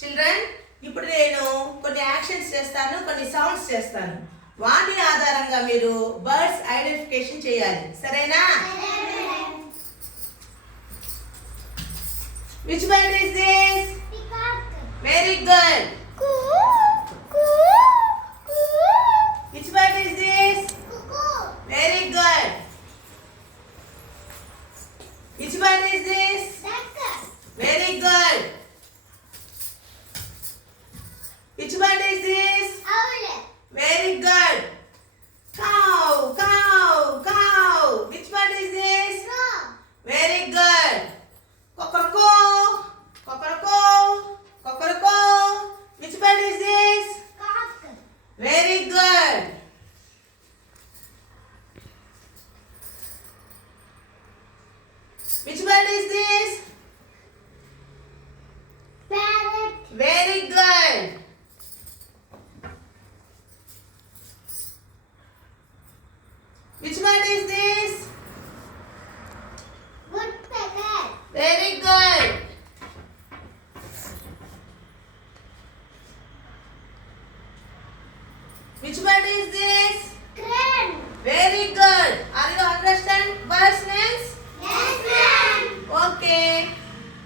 చిల్డ్రన్, ఇప్పుడు నేను కొన్ని యాక్షన్స్ చేస్తాను, కొన్ని సౌండ్స్ చేస్తాను. వాటి ఆధారంగా మీరు బర్డ్స్ ఐడెంటిఫికేషన్ చేయాలి. సరేనా? Which bird is this? Very good. Which bird is this? Very good. Which bird is this? Very good. Which bird is this? Owl. Very good. Cow, cow, cow. Which bird is this? Frog. Very good. Cockroach, cockroach, cockroach. Which bird is this? Cock. Very good. Which bird is this? Parrot. Very good. Which bird is this? Woodpecker. Very good. Which bird is this?